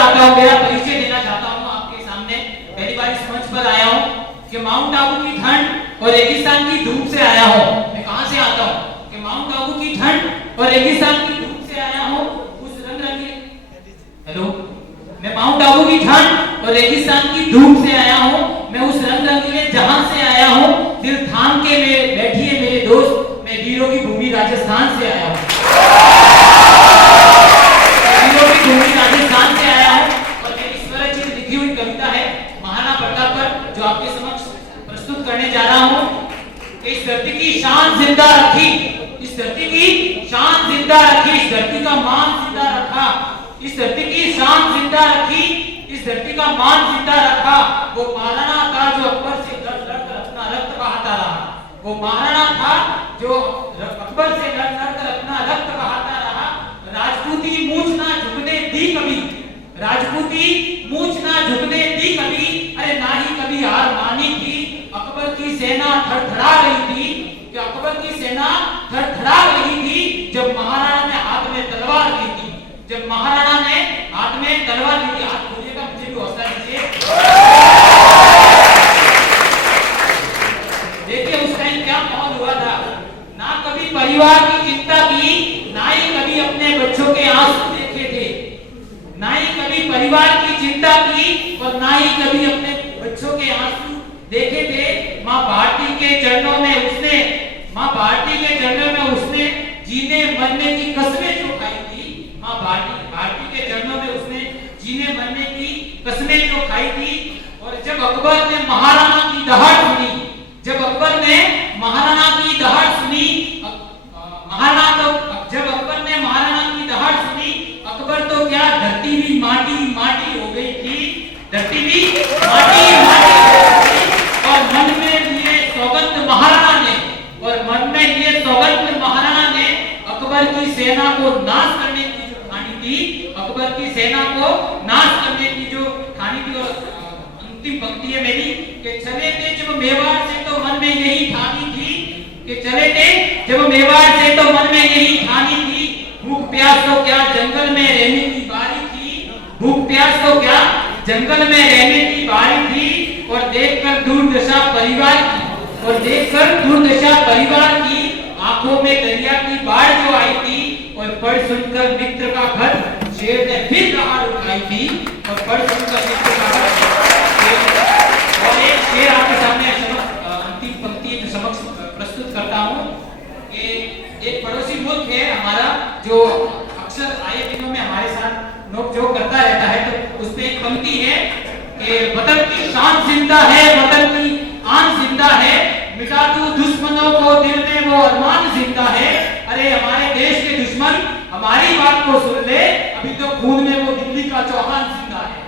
आता हूँ, मेरा परिचय देना चाहता हूँ आपके सामने। पहली बार इस मंच पर आया हूँ कि माउंट आबू की ठंड और रेगिस्तान की धूप से आया हूँ। मैं कहाँ से आता हूँ कि माउंट आबू की ठंड और रेगिस्तान की धूप से आया हूँ। उस रंग रंगीले, हेलो, मैं माउंट आबू की ठंड और रेगिस्तान की धूप से आया हूँ। मैं उस रंग रंगीले जहां से आया हूँ। दिल थाम के बैठिए मेरे दोस्त, मैं वीरों की भूमि राजस्थान से आया हूँ। वीरों की भूमि राजस्थान से आया हूँ और मेरी स्वरचित लिखी हुई कविता है महाराणा प्रताप पर, जो आपके समक्ष प्रस्तुत करने जा रहा हूँ। इस धरती की शान जिंदा रखी, इस धरती की शान जिंदा रखी, इस धरती का मान जिंदा रखा, इस धरती की शान जिंदा रखी, इस धरती का मान जिंदा रखा। वो महाराणा था जो अकबर से लड़ लड़कर अपना रक्त बहाता रहा। वो महाराणा था जो अकबर से लड़ लड़कर अपना रक्त बहाता रहा। राजपूती मूंछ ना झुकने दी कभी, राजपूती मूंछ ना झुकने दी कभी। अरे ना ही कभी हार मानी थी। अकबर की सेना थरथरा रही थी, कि अकबर की सेना थरथरा रही थी जब महाराणा ने हाथ में तलवार ली थी, जब महाराणा ने हाथ में तलवार ली थी। हाथ खोलिएगा, मुझे भी हौसला दीजिए। देखिए उस टाइम क्या माहौल हुआ था। ना कभी परिवार की चिंता की, ना ही कभी अपने बच्चों के आंसू देखे थे, ना ही कभी परिवार की चिंता की और ना ही कभी अपने बच्चों के आंसू देखे थे। मां भारती के चरणों में उसने, मां भारती के चरणों में उसने जीने मरने की कसमें जो खाई थी। मां भारती के चरणों में उसने जीने मरने की कसमें जो खाई थी। और जब अकबर ने महाराणा की दहाड़ सुनी, जब अकबर ने महाराणा की दहाड़ सुनी, जब अकबर ने महाराणा की दहाड़ सुनी, अकबर तो क्या, धरती भी माटी माटी हो गई थी, धरती भी माटी माटी हो गई थी। और मन में लिए सौगंध महाराणा ने, और मन में लिए सौगंध महाराणा ने अकबर की सेना को नाश करने की जो ठानी थी, अकबर की सेना को नाश करने की जो ठानी थी। और अंतिम पंक्ति है मेरी कि चले थे जब मेवाड़ से तो मन में यही ठानी थी, कि चले थे जब मेवाड़ से तो मन में यही ठानी थी। भूख प्यास तो क्या जंगल में रहने की बारी थी, भूख प्यास तो क्या जंगल में रहने की बारी थी। और देखकर दुर्दशा परिवार की, और देखकर दुर्दशा परिवार की, आंखों में दरिया की बाढ़ जो आई थी। और पढ़ सुनकर मित्र का घर शेर ने फिर दहाड़ उठाई थी, और पढ़ सुनकर मित्र का घर। और एक शेर आपके सामने अंतिम पंक्ति समक्ष प्रस्तुत करता हूँ कि एक पड़ोसी मुल्क है हमारा, जो अक्सर आए दिनों में हमारे साथ नोक-झोंक करता रहता है। तो उसमें एक पंक्ति है कि वतन की शान जिंदा है, वतन की आन जिंदा है, मिटा दूं दुश्मनों को दिल में वो अरमान जिंदा है। अरे हमारे देश के दुश्मन हमारी बात को सुन ले, अभी तो खून में वो दिल्ली का चौहान जिंदा है।